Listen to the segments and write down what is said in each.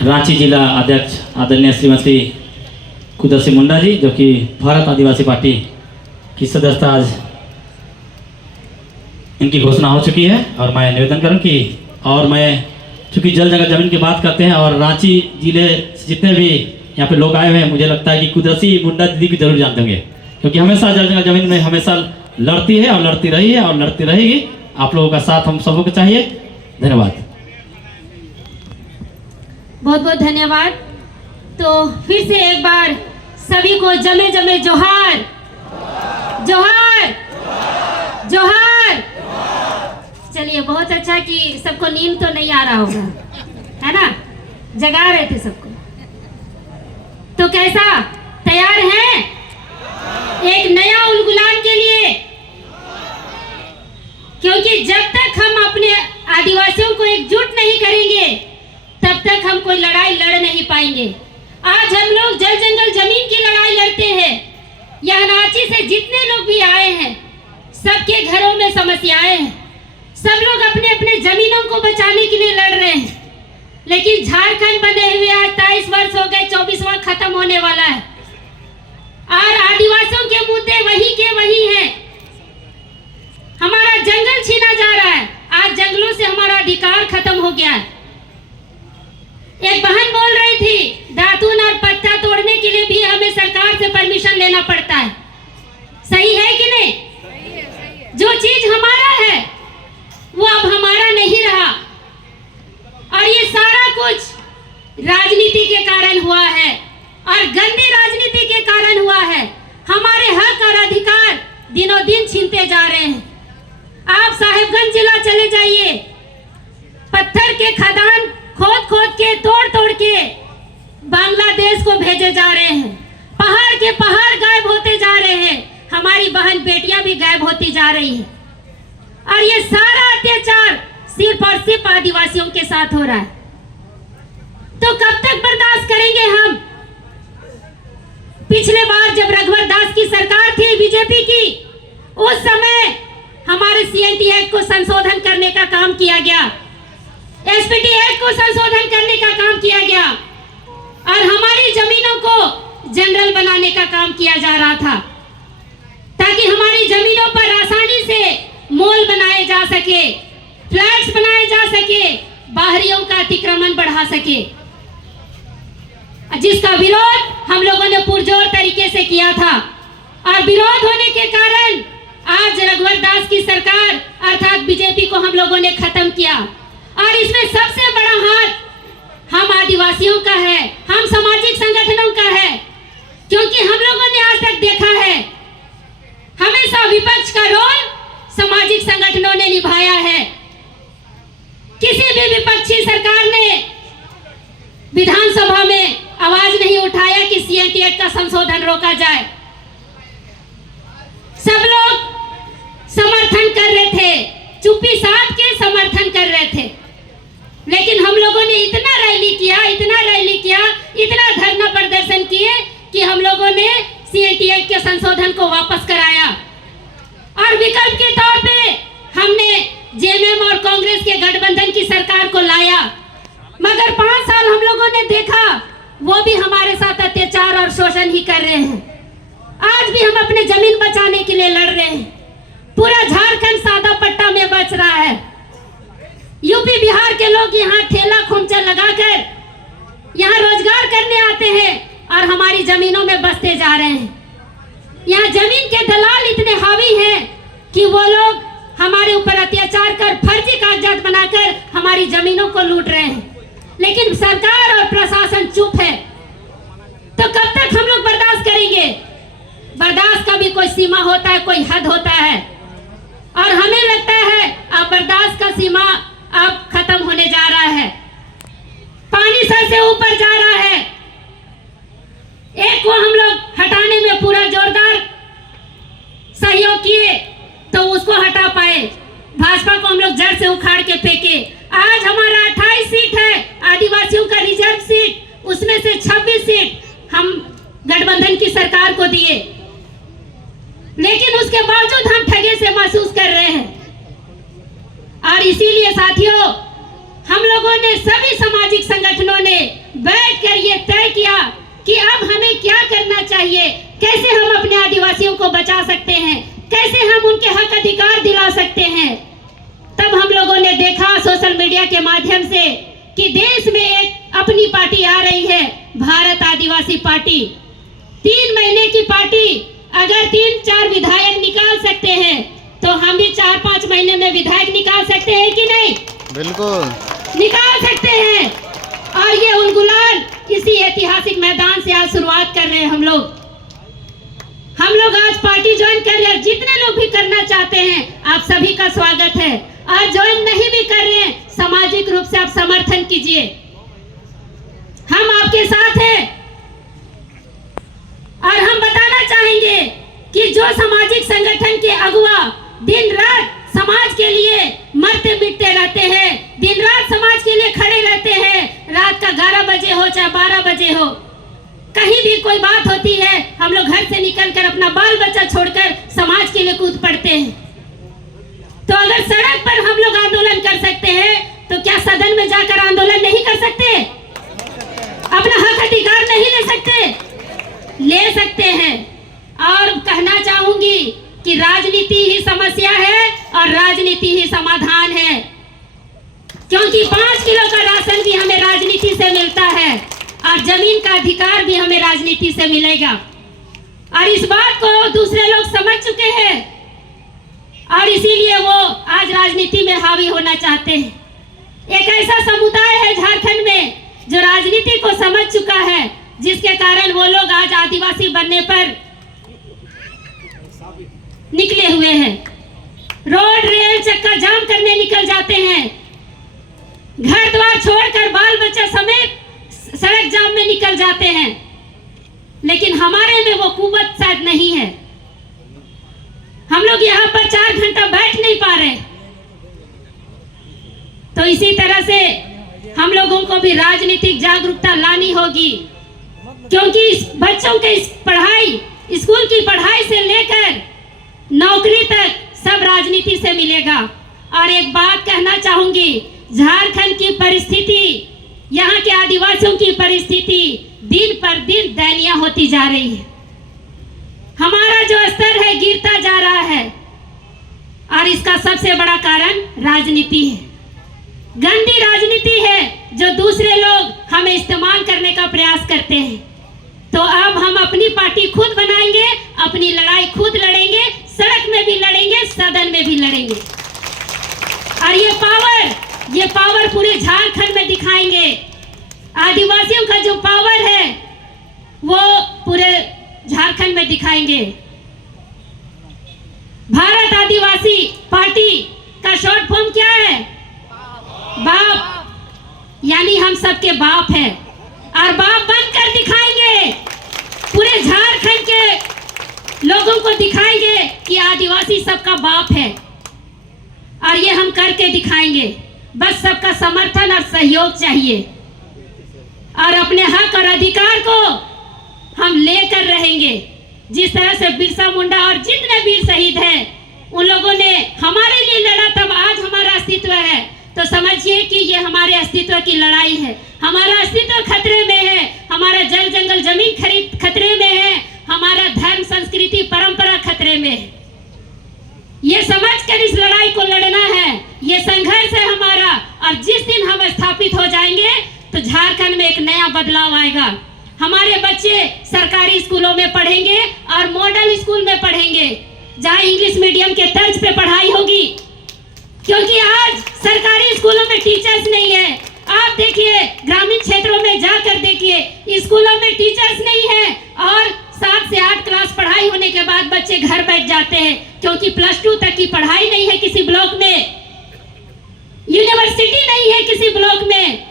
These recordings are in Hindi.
रांची जिला अध्यक्ष आदरणीय श्रीमती कुदसी मुंडा जी, जो कि भारत आदिवासी पार्टी की सदस्यता आज इनकी घोषणा हो चुकी है। और मैं निवेदन करूं कि चूँकि जल जगह जमीन की बात करते हैं और रांची जिले से जितने भी यहाँ पे लोग आए हुए हैं, मुझे लगता है कि कुदसी मुंडा दीदी भी जरूर जानते होंगे, क्योंकि हमेशा जल जगह जमीन में हमेशा लड़ती है और लड़ती रही है और लड़ती रहेगी। आप लोगों का साथ हम सबको चाहिए। धन्यवाद। बहुत बहुत धन्यवाद। तो फिर से एक बार सभी को जमे जमे जोहार जोहार जोहार। चलिए, बहुत अच्छा कि सबको नींद तो नहीं आ रहा होगा, है ना? जगा रहे थे सबको। तो कैसा, तैयार हैं एक नया उलगुलान के लिए? क्योंकि जब तक हम अपने आदिवासियों को एकजुट नहीं करेंगे तब तक हम कोई लड़ाई लड़ नहीं पाएंगे। आज हम लोग जल जंगल जमीन की लड़ाई लड़ते हैं। यह रांची से जितने लोग भी आए हैं, सबके घरों में समस्याएं हैं। सब लोग अपने अपने जमीनों को बचाने के लिए लड़ रहे हैं। लेकिन झारखंड बने हुए आज 23 वर्ष हो गए, 24वां खत्म होने वाला है और आदिवासियों के मुद्दे वही के वही हैं। हमारा जंगल छीना जा रहा है। आज जंगलों से हमारा अधिकार खत्म हो गया है। एक बहन बोल रही थी, दातून और पत्ता तोड़ने के लिए भी हमें सरकार से परमिशन लेना पड़ता है। सही है कि नहीं? जो चीज हमारा है वो अब हमारा नहीं रहा। और ये सारा कुछ राजनीति के कारण हुआ है और गंदी राजनीति के कारण हुआ है। हमारे हक और अधिकार दिनों दिन छीनते जा रहे हैं। आप साहिबगंज जिला चले जाइए, पत्थर के खदान खोद खोद के तोड़ के बांग्लादेश को भेजे जा रहे हैं। पहाड़ के पहाड़ गायब होते जा रहे हैं। हमारी बहन बेटियां भी गायब होती जा रही हैं। और ये सारा अत्याचार सिर्फ और सिर्फ आदिवासियों के साथ हो रहा है। तो कब तक बर्दाश्त करेंगे हम? पिछले बार जब रघुवर दास की सरकार थी बीजेपी की, उस समय हमारे सीएनटी एक्ट को संशोधन करने का काम किया गया, एसपीटी एक्ट को संशोधन करने का काम किया गया और हमारी जमीनों को जनरल बनाने का काम किया जा रहा था, ताकि हमारी जमीनों पर आसानी से मॉल बनाए जा सके, फ्लैट्स बनाए जा सके, बाहरियों का अतिक्रमण बढ़ा सके, जिसका विरोध हम लोगों ने पुरजोर तरीके से किया था। और विरोध होने के कारण आज रघुवर दास की सरकार अर्थात बीजेपी को हम लोगों ने खत्म किया। और इसमें सबसे बड़ा हाथ हम आदिवासियों का है, हम सामाजिक संगठनों का है, क्योंकि हम लोगों ने आज तक देखा है हमेशा विपक्ष का रोल सामाजिक संगठनों ने निभाया है। किसी भी विपक्षी सरकार ने विधानसभा में आवाज नहीं उठाया कि सीएनटी एक्ट का संशोधन रोका जाए। सब लोग समर्थन कर रहे थे, चुप्पी साध के समर्थन कर रहे थे। लेकिन हम लोगों ने इतना रैली किया, इतना धरना प्रदर्शन किए कि हम लोगों ने सीएनटी एक्ट के संशोधन को वापस कराया। और विकल्प के तौर पे हमने जेएमएम और कांग्रेस के गठबंधन की सरकार को लाया। मगर 5 साल हम लोगों ने देखा वो भी हमारे साथ अत्याचार और शोषण ही कर रहे हैं। आज भी हम अपने जमीन बचाने के लिए लड़ रहे हैं। पूरा झारखंड सादा पट्टा में बच रहा है। यूपी बिहार के लोग यहाँ ठेला खोमचा लगाकर यहाँ रोजगार करने आते हैं और हमारी जमीनों में बसते जा रहे हैं। यहाँ जमीन के दलाल इतने हावी हैं कि वो लोग हमारे ऊपर अत्याचार कर फर्जी कागजात बनाकर हमारी जमीनों को लूट रहे हैं। लेकिन सरकार और प्रशासन चुप है। तो कब तक हम लोग बर्दाश्त करेंगे? बर्दाश्त का भी कोई सीमा होता है, कोई हद होता है। और हमें लगता है अब बर्दाश्त का सीमा अब खत्म होने जा रहा है। पानी सर से ऊपर जा रहा है। एक को हम लोग हटाने में पूरा जोरदार सहयोग किए तो उसको हटा पाए। भाजपा को हम लोग जड़ से उखाड़ के फेंके। आज हमारा 28 सीट है आदिवासियों का रिजर्व सीट, उसमें से 26 सीट हम गठबंधन की सरकार को दिए। लेकिन उसके बावजूद हम ठगे से महसूस कर रहे हैं। और इसीलिए साथियों, हम लोगों ने, सभी सामाजिक संगठनों ने चाहिए, कैसे हम अपने आदिवासियों को बचा सकते हैं, कैसे हम उनके हक अधिकार दिला सकते हैं। तब हम लोगों ने देखा सोशल मीडिया के माध्यम से कि देश में एक अपनी पार्टी आ रही है, भारत आदिवासी पार्टी। 3 महीने की पार्टी अगर 3-4 विधायक निकाल सकते हैं तो हम भी 4-5 महीने में विधायक निकाल सकते हैं कि नहीं? बिल्कुल निकाल सकते हैं। और ये उलगुलाल इसी ऐतिहासिक मैदान से आज शुरुआत कर रहे हैं हम लोग आज पार्टी ज्वाइन कर रहे हैं। जितने लोग भी करना चाहते हैं आप सभी का स्वागत है। आज ज्वाइन नहीं भी कर रहे हैं, सामाजिक रूप से आप समर्थन कीजिए, हम आपके साथ हैं। और हम बताना चाहेंगे कि जो सामाजिक संगठन के अगुवा दिन रात समाज के लिए मरते मिटते रहते हैं, दिन रात समाज के लिए खड़े रहते हैं, रात का 11 बजे हो चाहे 12 बजे हो, कहीं भी कोई बात होती है हम लोग घर से निकलकर अपना बाल बच्चा छोड़कर समाज के लिए कूद पड़ते हैं। तो अगर सड़क पर हम लोग आंदोलन कर सकते हैं तो क्या सदन में जाकर आंदोलन नहीं कर सकते? अपना हक अधिकार नहीं ले सकते? ले सकते हैं। और कहना चाहूंगी कि राजनीति ही समस्या है और राजनीति ही समाधान है, क्योंकि 5 किलो का राशन भी हमें राजनीति से मिलता है और जमीन का अधिकार भी हमें राजनीति से मिलेगा। और इस बात को दूसरे लोग समझ चुके हैं और इसीलिए वो आज राजनीति में हावी होना चाहते हैं। एक ऐसा समुदाय है झारखंड में जो राजनीति को समझ चुका है, जिसके कारण वो लोग आज आदिवासी बनने पर निकले हुए हैं। रोड रेल चक्का जाम करने निकल जाते हैं, घर द्वार छोड़कर बाल बच्चा समेत सड़क जाम में निकल जाते हैं, लेकिन हमारे में वो कुव्वत शायद नहीं है। हम लोग यहाँ पर 4 घंटा बैठ नहीं पा रहे। तो इसी तरह से हम लोगों को भी राजनीतिक जागरूकता लानी होगी, क्योंकि इस बच्चों के इस पढ़ाई, स्कूल की पढ़ाई से लेकर नौकरी तक सब राजनीति से मिलेगा। और एक बात कहना चाहूंगी, झारखंड की परिस्थिति, यहाँ के आदिवासियों की परिस्थिति दिन पर दिन दयनीय होती जा रही है। हमारा जो स्तर है गिरता जा रहा है और इसका सबसे बड़ा कारण राजनीति है, गंदी राजनीति है जो दूसरे लोग हमें इस्तेमाल करने का प्रयास करते हैं। तो अब हम अपनी पार्टी खुद बनाएंगे, अपनी लड़ाई खुद लड़ेंगे, सड़क में भी लड़ेंगे, सदन में भी लड़ेंगे। और ये पावर पूरे झारखंड में दिखाएंगे। आदिवासियों का जो पावर है वो पूरे झारखंड में दिखाएंगे। भारत आदिवासी पार्टी का शॉर्ट फॉर्म क्या है? बाप, यानी हम सबके बाप है और बाप बनकर दिखाएंगे। पूरे झारखंड के लोगों को दिखाएंगे कि आदिवासी सबका बाप है और ये हम करके दिखाएंगे। बस सबका समर्थन और सहयोग चाहिए और अपने हक और अधिकार को हम लेकर रहेंगे। जिस तरह से बिरसा मुंडा और जितने वीर शहीद हैं उन लोगों ने हमारे लिए लड़ा, तब आज हमारा अस्तित्व है। तो समझिए कि ये हमारे अस्तित्व की लड़ाई है। हमारा अस्तित्व खतरे में है, हमारा जल जंगल जमीन खतरे में है, हमारा धर्म संस्कृति परंपरा खतरे में है। ये समझकर इस लड़ाई को लड़ना है, ये संघर्ष है हमारा। और जिस दिन हम स्थापित हो जाएंगे तो झारखंड में एक नया बदलाव आएगा। हमारे बच्चे सरकारी स्कूलों में पढ़ेंगे और मॉडल स्कूल में पढ़ेंगे, जहां इंग्लिश मीडियम के तर्ज पे पढ़ाई होगी, क्योंकि आज सरकारी स्कूलों में टीचर्स नहीं है। आप देखिए, ग्रामीण क्षेत्रों में जाकर देखिए, स्कूलों में टीचर्स नहीं है और 7 से 8 क्लास पढ़ाई होने के बाद बच्चे घर बैठ जाते हैं, क्योंकि +2 तक की पढ़ाई नहीं है किसी ब्लॉक में, यूनिवर्सिटी नहीं है किसी ब्लॉक में,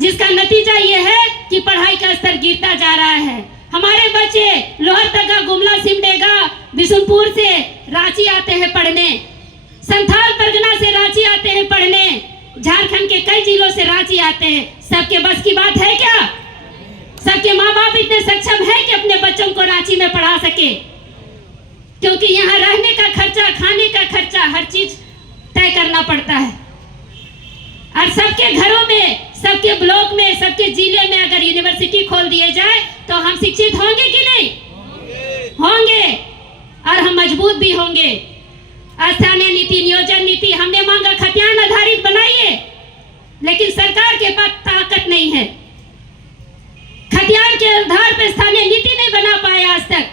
जिसका नतीजा ये है कि पढ़ाई का स्तर गिरता जा रहा है। हमारे बच्चे लोहरदगा, गुमला, सिमडेगा, बिशुनपुर से रांची आते हैं पढ़ने, संथाल परगना से रांची आते हैं पढ़ने, झारखंड के कई जिलों से रांची आते हैं। सबके बस की बात है क्या? सबके माँ बाप इतने सक्षम है कि अपने बच्चों को रांची में पढ़ा सके? क्योंकि यहाँ रहने का खर्चा, खाने का खर्चा, हर चीज तय करना पड़ता है। और सबके घरों में, सबके ब्लॉक में, सबके जिले में अगर यूनिवर्सिटी खोल दिए जाए तो हम शिक्षित होंगे कि नहीं? होंगे और हम मजबूत भी होंगे। स्थानीय नीति, नियोजन नीति हमने मांगा खतियान आधारित बनाइए, लेकिन सरकार के पास ताकत नहीं है। खतियान के आधार पर स्थानीय नीति नहीं बना पाए आज तक।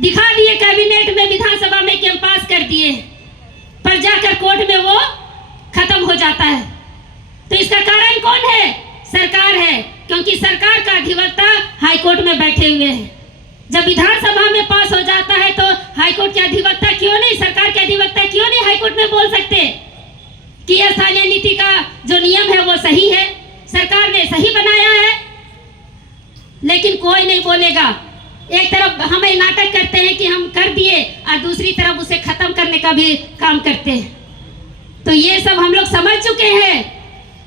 दिखा दिए कैबिनेट में, विधानसभा में कि हम पास कर दिए, पर जाकर कोर्ट में वो खत्म हो जाता है। तो इसका कारण कौन है? सरकार है, क्योंकि सरकार का अधिवक्ता हाईकोर्ट में बैठे हुए हैं। जब विधानसभा में पास हो जाता है तो हाईकोर्ट के अधिवक्ता क्यों नहीं, सरकार के अधिवक्ता क्यों नहीं हाईकोर्ट में बोल सकते कि यह स्थानीय नीति का जो नियम है वो सही है, सरकार ने सही बनाया है? लेकिन कोई नहीं बोलेगा। एक तरफ हमें नाटक करते हैं कि हम कर दिए और दूसरी तरफ उसे खत्म करने का भी काम करते हैं। तो ये सब हम लोग समझ चुके हैं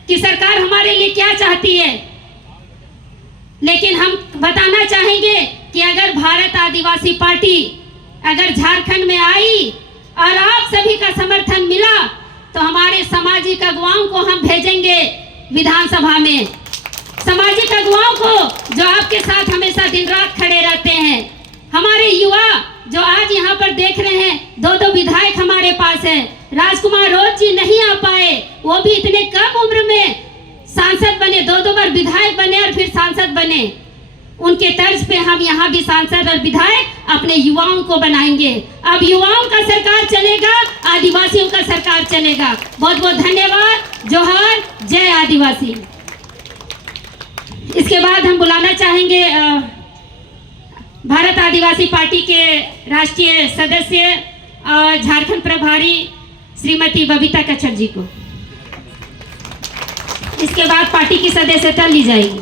कि सरकार हमारे लिए क्या चाहती है। लेकिन हम बताना चाहेंगे कि अगर भारत आदिवासी पार्टी अगर झारखंड में आई और आप सभी का समर्थन मिला तो हमारे सामाजिक अगुवाओं को हम भेजेंगे विधानसभा में। सामाजिक अगुवाओं को जो आपके साथ हमेशा दिन रात खड़े रहते हैं। हमारे युवा जो आज यहाँ पर देख रहे हैं, 2 विधायक हमारे पास हैं। राजकुमार रोज जी नहीं आ पाए, वो भी इतने कम उम्र में सांसद बने, 2 बार विधायक बने और फिर सांसद बने। उनके तर्ज पे हम यहाँ भी सांसद और विधायक अपने युवाओं को बनाएंगे। अब युवाओं का सरकार चलेगा, आदिवासियों का सरकार चलेगा। बहुत बहुत धन्यवाद। जोहार, जय आदिवासी। इसके बाद हम बुलाना चाहेंगे भारत आदिवासी पार्टी के राष्ट्रीय सदस्य और झारखंड प्रभारी श्रीमती बबीता कच्छप जी को। इसके बाद पार्टी की सदस्यता ली जाएगी।